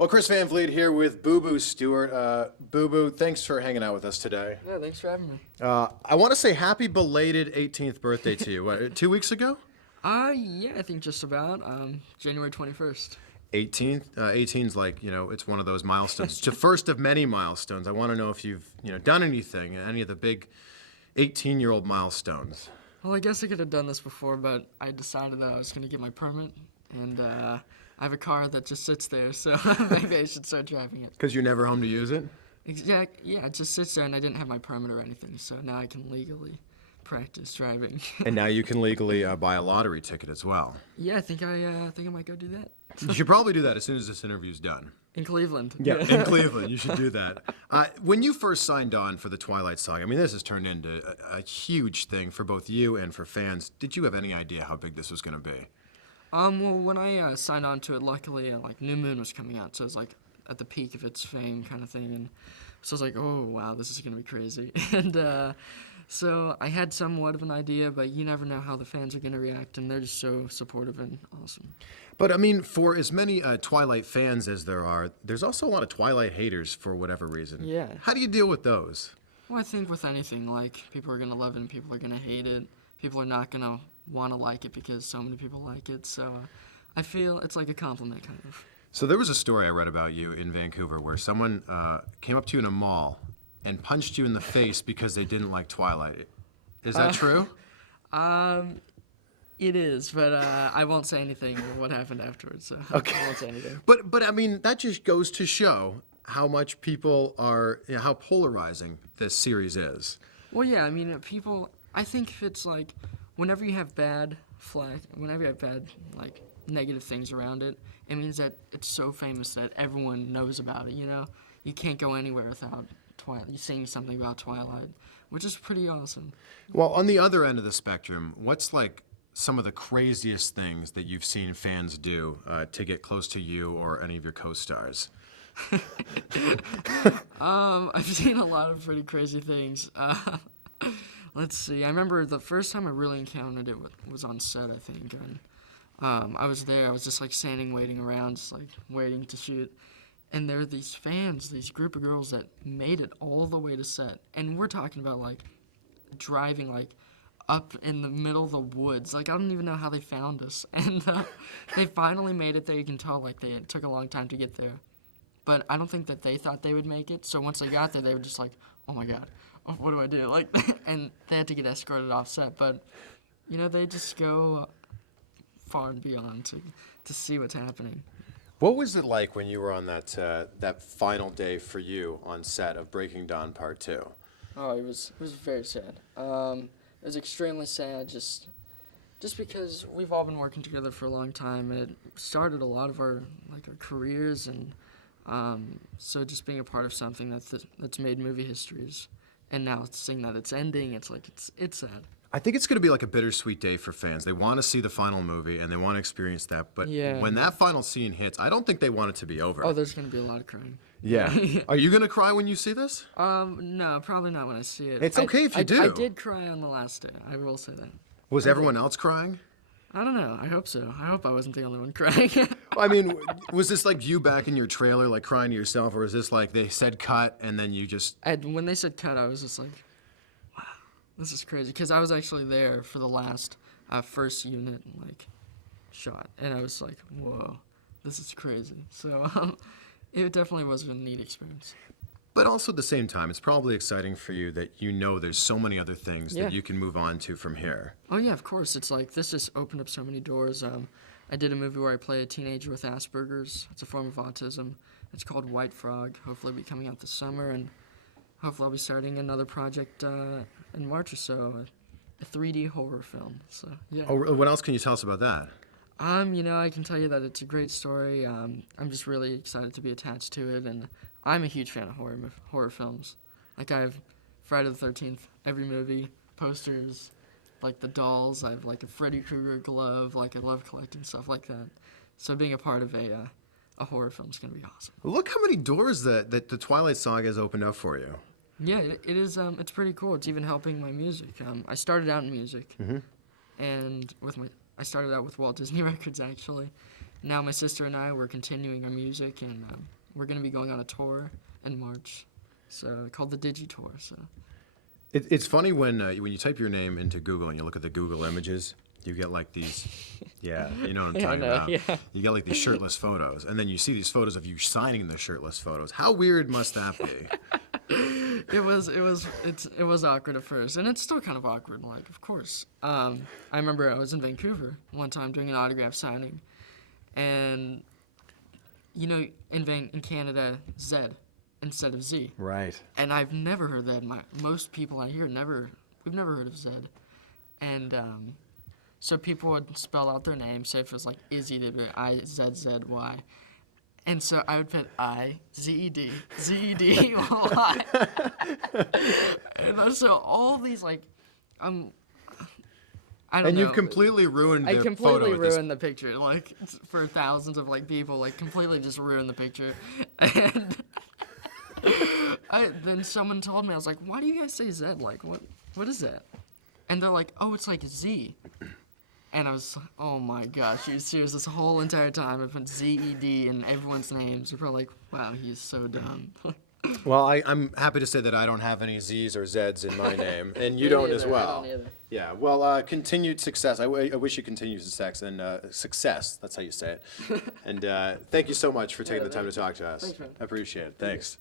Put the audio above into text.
Well, Chris Van Vliet here with Booboo Stewart. Booboo, thanks for hanging out with us today. Yeah, thanks for having me. I want to say happy belated 18th birthday to you. What, 2 weeks ago? Yeah, I think just about. January 21st. 18th? 18's like, it's one of those milestones. It's the first of many milestones. I want to know if you've, done anything, any of the big 18-year-old milestones. Well, I guess I could have done this before, but I decided that I was going to get my permit, and I have a car that just sits there, so maybe I should start driving it. Because you're never home to use it? Yeah, it just sits there, and I didn't have my permit or anything, so now I can legally practice driving. And now you can legally buy a lottery ticket as well. Yeah, I think I might go do that. You should probably do that as soon as this interview's done. In Cleveland. Yeah, in Cleveland. You should do that. When you first signed on for the Twilight saga, I mean, this has turned into a huge thing for both you and for fans. Did you have any idea how big this was going to be? Well, when I signed on to it, luckily, New Moon was coming out, so it was like at the peak of its fame kind of thing, and so I was like, oh, wow, this is going to be crazy. And so I had somewhat of an idea, but you never know how the fans are going to react, and they're just so supportive and awesome. But, I mean, for as many Twilight fans as there are, there's also a lot of Twilight haters for whatever reason. Yeah. How do you deal with those? Well, I think with anything, people are going to love it and people are going to hate it. People are not going to want to like it because so many people like it, so I feel it's like a compliment, kind of. So there was a story I read about you in Vancouver where someone came up to you in a mall and punched you in the face because they didn't like Twilight. Is that true? It is, but I won't say anything of what happened afterwards, so Okay. I won't say anything. But I mean, that just goes to show how much people are, how polarizing this series is. Well, yeah, I mean, I think if it's whenever you have bad, negative things around it, it means that it's so famous that everyone knows about it, You can't go anywhere without seeing something about Twilight, which is pretty awesome. Well, on the other end of the spectrum, what's some of the craziest things that you've seen fans do to get close to you or any of your co-stars? I've seen a lot of pretty crazy things. Let's see. I remember the first time I really encountered it was on set, I think. And I was there. I was just standing, waiting around, just waiting to shoot. And there were these fans, these group of girls that made it all the way to set. And we're talking about driving up in the middle of the woods. I don't even know how they found us. And they finally made it there. You can tell it took a long time to get there. But I don't think that they thought they would make it. So once they got there, they were just oh my God, what do I do? And they had to get escorted off set. But, they just go far and beyond to see what's happening. What was it like when you were on that final day for you on set of Breaking Dawn Part 2? Oh, it was very sad. It was extremely sad just because we've all been working together for a long time, and it started a lot of our careers, and so just being a part of something that's made movie histories, and now seeing that it's ending, it's sad. I think it's going to be a bittersweet day for fans. They want to see the final movie, and they want to experience that, but when that final scene hits, I don't think they want it to be over. Oh, there's going to be a lot of crying. Yeah. Are you going to cry when you see this? No, probably not when I see it. It's okay if you do. I did cry on the last day. I will say that. Was everyone else crying? I don't know. I hope so. I hope I wasn't the only one crying. I mean, was this you back in your trailer, crying to yourself, or was this they said cut and then you just... When they said cut, I was just wow, this is crazy. Because I was actually there for the last first unit, shot. And I was whoa, this is crazy. So it definitely was a neat experience. But also at the same time, it's probably exciting for you that there's so many other things that you can move on to from here. Oh, yeah, of course. It's this just opened up so many doors. I did a movie where I play a teenager with Asperger's. It's a form of autism. It's called White Frog. Hopefully it'll be coming out this summer, and hopefully I'll be starting another project in March or so, a 3D horror film. So, yeah. Oh, what else can you tell us about that? I can tell you that it's a great story. I'm just really excited to be attached to it, and I'm a huge fan of horror films. I have Friday the 13th, every movie, posters, the dolls. I have a Freddy Krueger glove. I love collecting stuff like that. So being a part of a horror film is going to be awesome. Look how many doors that the Twilight saga has opened up for you. Yeah, it is. It's pretty cool. It's even helping my music. I started out in music, and I started out with Walt Disney Records actually, now my sister and I, we're continuing our music, and we're going to be going on a tour in March, so called the Digi Tour. So It's funny when you type your name into Google and you look at the Google images, you get like these, yeah, you know what I'm talking about. Yeah. You get like these shirtless photos, and then you see these photos of you signing the shirtless photos. How weird must that be? It was awkward at first, and it's still kind of awkward. Like, of course. I remember I was in Vancouver one time doing an autograph signing, and you know, in Canada, Z instead of Z. Right. And I've never heard that. Most people I hear we've never heard of Z, and so people would spell out their name. Say if it was like Izzy, they'd be I-Z-Z-Y. And so I would put I-Z-E-D, Z-E-D-Y. And so all these, like, I don't know. And you've completely ruined the I photo. completely with this. ruined the picture, like, for thousands of, like, people, like, completely just ruined the picture. And then someone told me, I was like, why do you guys say Z? Like, what is that? And they're like, oh, it's like Z. And I was like, oh my gosh, you serious? This whole entire time I put Z-E-D in everyone's names. You're probably like, wow, he's so dumb. Well, I'm happy to say that I don't have any Z's or Z's in my name, and you Me don't neither, as I well. don't either. Yeah, well, continued success. I wish you continued success, and success, that's how you say it. And thank you so much for taking the time to talk to us. Thanks, man. I appreciate it. Thanks.